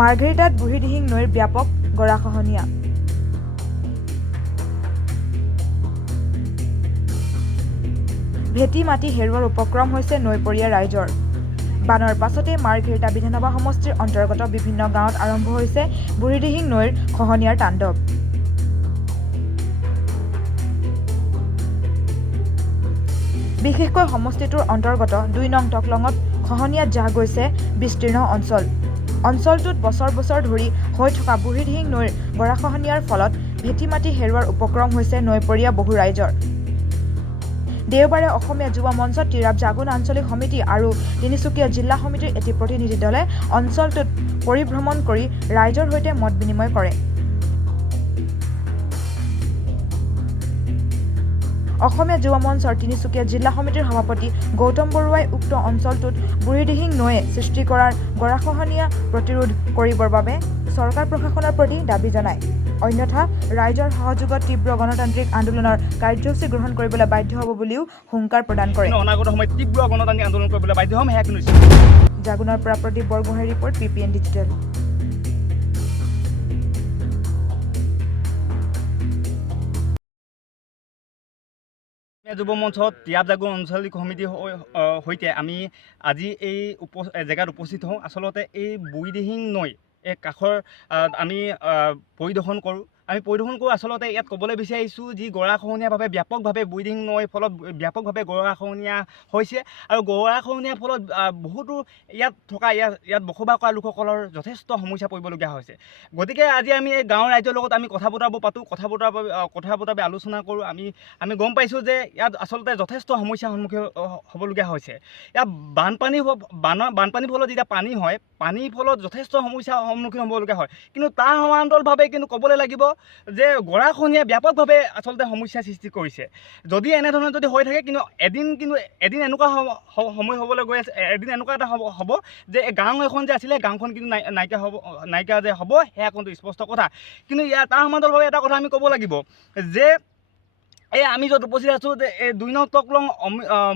মাৰ্ঘেৰিটাত বুঢ়ীদিহিং নৈৰ ব্যাপক গৰাখহনীয়া। ভেটি মাটি হেৰুৱাৰ উপক্ৰম হৈছে নৈপৰীয়া ৰাইজৰ। বানৰ পাছতে মাৰ্ঘেৰিটা বিধানসভা সমষ্টিৰ অন্তৰ্গত বিভিন্ন গাঁৱত আৰম্ভ হৈছে বুঢ়ীদিহিং নৈৰ খহনীয়াৰ তাণ্ডৱ। বিশেষকৈ সমষ্টিটোৰ অন্তৰ্গত ২ নং টকলঙত খহনীয়াত জাহ গৈছে বিস্তীৰ্ণ অঞ্চল। অঞ্চলটোত বছৰ বছৰ ধৰি হৈ থকা বুঢ়ীদিহিং নৈৰ গৰাখহনীয়াৰ ফলত ভেটি মাটি হেৰুৱাৰ উপক্ৰম হৈছে নৈপৰীয়া বহু ৰাইজৰ। দেওবাৰে অসমীয়া যুৱ মঞ্চ তিৰাপ জাগুন আঞ্চলিক সমিতি আৰু তিনিচুকীয়া জিলা সমিতিৰ এটি প্ৰতিনিধি দলে অঞ্চলটোত পৰিভ্ৰমণ কৰি ৰাইজৰ সৈতে মত বিনিময় কৰে। অসমীয়া যুৱ মঞ্চৰ তিনিচুকীয়া জিলা সমিতিৰ সভাপতি গৌতম বৰুৱাই উক্ত অঞ্চলটোত বুঢ়ীদিহিং নৈয়ে সৃষ্টি কৰাৰ গৰাখহনীয়া প্ৰতিৰোধ কৰিবৰ বাবে চৰকাৰ প্ৰশাসনৰ প্ৰতি দাবী জনায়। অন্যথা ৰাইজৰ সহযোগত তীব্ৰ গণতান্ত্ৰিক আন্দোলনৰ কাৰ্যসূচী গ্ৰহণ কৰিবলৈ বাধ্য হ'ব বুলিও হুংকাৰ প্ৰদান কৰে। অনাগত সময়ত তীব্ৰ গণতান্ত্ৰিক আন্দোলন কৰিবলৈ বাধ্য হ'ম। জাগুনৰ পৰা প্ৰদীপ বৰগোহাঁইৰ ৰিপৰ্ট PPN ডিজিটেল। যুৱ মঞ্চত তিৰাপ জাগুন আঞ্চলিক সমিতিৰ সৈতে আমি আজি এই জেগাত উপস্থিত হওঁ। আচলতে এই বুঢ়ীদিহিং নৈ এই কাষৰ আমি পৰিদৰ্শন কৰোঁ। আচলতে ইয়াত ক'বলৈ বিচাৰিছোঁ যি গৰাখহনীয়াৰ বাবে ব্যাপকভাৱে বুঢ়ীদিহিং নৈৰ ফলত ব্যাপকভাৱে গৰাখহনীয়া হৈছে আৰু গৰাখহনীয়াৰ ফলত বহুতো ইয়াত বসবাস কৰা লোকসকলৰ যথেষ্ট সমস্যা পৰিবলগীয়া হৈছে। গতিকে আজি আমি এই গাঁৱৰ ৰাইজৰ লগত আমি কথা বতৰাবোৰ পাতোঁ, কথা বতৰাবোৰ আলোচনা কৰোঁ। আমি গম পাইছোঁ যে ইয়াত আচলতে যথেষ্ট সমস্যাৰ সন্মুখীন হ'বলগীয়া হৈছে। ইয়াত বানপানীৰ ফলত যেতিয়া পানী হয়, পানীৰ ফলত যথেষ্ট সমস্যাৰ সন্মুখীন হ'বলগীয়া হয়। কিন্তু তাৰ সমান্তৰালভাৱে কিন্তু ক'বলৈ লাগিব যে গৰাখহনীয়াই ব্যাপকভাৱে আচলতে সমস্যাৰ সৃষ্টি কৰিছে। যদি এনেধৰণে যদি হৈ থাকে এদিন এনেকুৱা সময় হ'বলৈ গৈ আছে, এদিন এনেকুৱা এটা হ'ব যে এই গাঁও এখন যে আছিলে গাঁওখন কিন্তু নাইকিয়া যে হ'ব সেয়া কিন্তু স্পষ্ট কথা। কিন্তু তাৰ সমান্তৰালভাৱে এটা কথা আমি ক'ব লাগিব যে এই আমি য'ত উপস্থিত আছোঁ যে এই ২ নং টকলং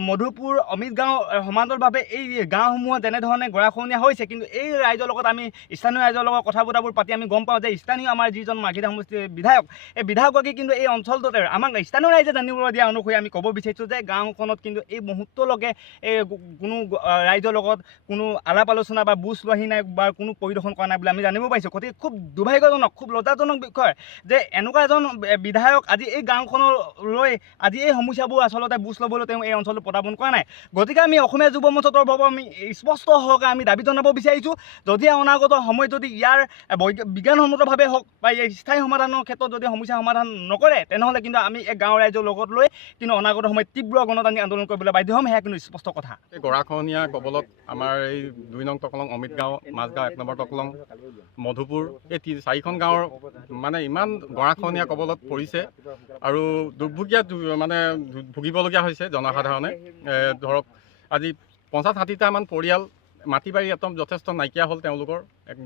মধুপুৰ অমিত গাঁও সমান্তৰালভাৱে এই গাঁওসমূহত যেনেধৰণে গৰাখহনীয়া হৈছে, কিন্তু এই ৰাইজৰ লগত আমি স্থানীয় ৰাইজৰ লগত কথা বতৰাবোৰ পাতি আমি গম পাওঁ যে স্থানীয় আমাৰ যিজন মাৰ্ঘেৰিটা সমষ্টিৰ বিধায়ক, এই বিধায়কগৰাকী কিন্তু এই অঞ্চলটোতে আমাক স্থানীয় ৰাইজে জানিবলৈ দিয়া অনুসৰি আমি ক'ব বিচাৰিছোঁ যে গাঁওখনত কিন্তু এই মুহূৰ্তলৈকে কোনো ৰাইজৰ লগত কোনো আলাপ আলোচনা বা বুজ লোৱাহি নাই বা কোনো পৰিদৰ্শন কৰা নাই বুলি আমি জানিব পাৰিছোঁ। গতিকে খুব দুৰ্ভাগ্যজনক, খুব লজ্জাজনক বিষয় যে এনেকুৱা এজন বিধায়ক আজি এই গাঁওখনলৈ আজি এই সমস্যাবোৰ আচলতে বুজ ল'বলৈ তেওঁ এই অঞ্চলটো প্ৰদাপন কৰা নাই। গতিকে আমি অসমীয়া যুৱ মঞ্চৰ তৰফৰ পৰা আমি স্পষ্ট সহকাৰে আমি দাবী জনাব বিচাৰিছোঁ, যদি অনাগত সময়ত যদি ইয়াৰ বিজ্ঞানসন্মতভাৱে হওক বা এই স্থায়ী সমাধানৰ ক্ষেত্ৰত যদি সমস্যা সমাধান নকৰে, তেনেহ'লে কিন্তু আমি এই গাঁৱৰ ৰাইজৰ লগত লৈ কিন্তু অনাগত সময়ত তীব্ৰ গণতান্ত্ৰিক আন্দোলন কৰিবলৈ বাধ্য হ'ম। সেয়া কিন্তু স্পষ্ট কথা। এই গৰাখহনীয়া কবলত আমাৰ এই ২ নং টকলং অমিত গাঁও, মাজগাঁও ১ নম্বৰ টকলং, মধুপুৰ এই ৪খন গাঁৱৰ মানে ইমান গৰাখহনীয়া কবলত পৰিছে আৰু দুৰ্ভোগীয়া মানে ভুগিবলগীয়া হৈছে জনসাধাৰণে। ধৰক আজি ৫০-৬০টামান পৰিয়াল মাটি বাৰী একদম যথেষ্ট নাইকিয়া হ'ল তেওঁলোকৰ।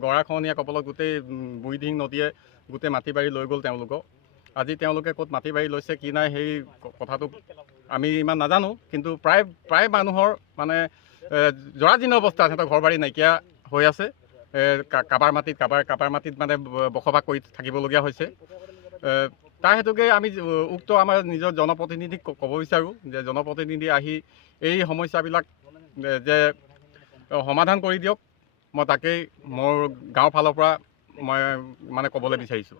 গৰাখহনীয়া কবলত গোটেই বুঢ়ীদিহিং নদীয়ে গোটেই মাটি বাৰী লৈ গ'ল তেওঁলোকক। আজি তেওঁলোকে ক'ত মাটি বাৰী লৈছে কি নাই সেই কথাটো আমি ইমান নাজানো, কিন্তু প্ৰায় মানুহৰ মানে জৰাজীৰ্ণ অৱস্থা, সিহঁতৰ ঘৰ বাৰী নাইকিয়া হৈ আছে। কাবাৰ মাটিত মানে বসবাস কৰি থাকিবলগীয়া হৈছে। তাৰ হেতুকে আমি উক্ত আমাৰ নিজৰ জনপ্ৰতিনিধিক ক'ব বিচাৰোঁ যে জনপ্ৰতিনিধি আহি এই সমস্যাবিলাক যে সমাধান কৰি দিয়ক। মই তাকেই মোৰ গাঁৱৰ ফালৰ পৰা মই মানে ক'বলৈ বিচাৰিছোঁ।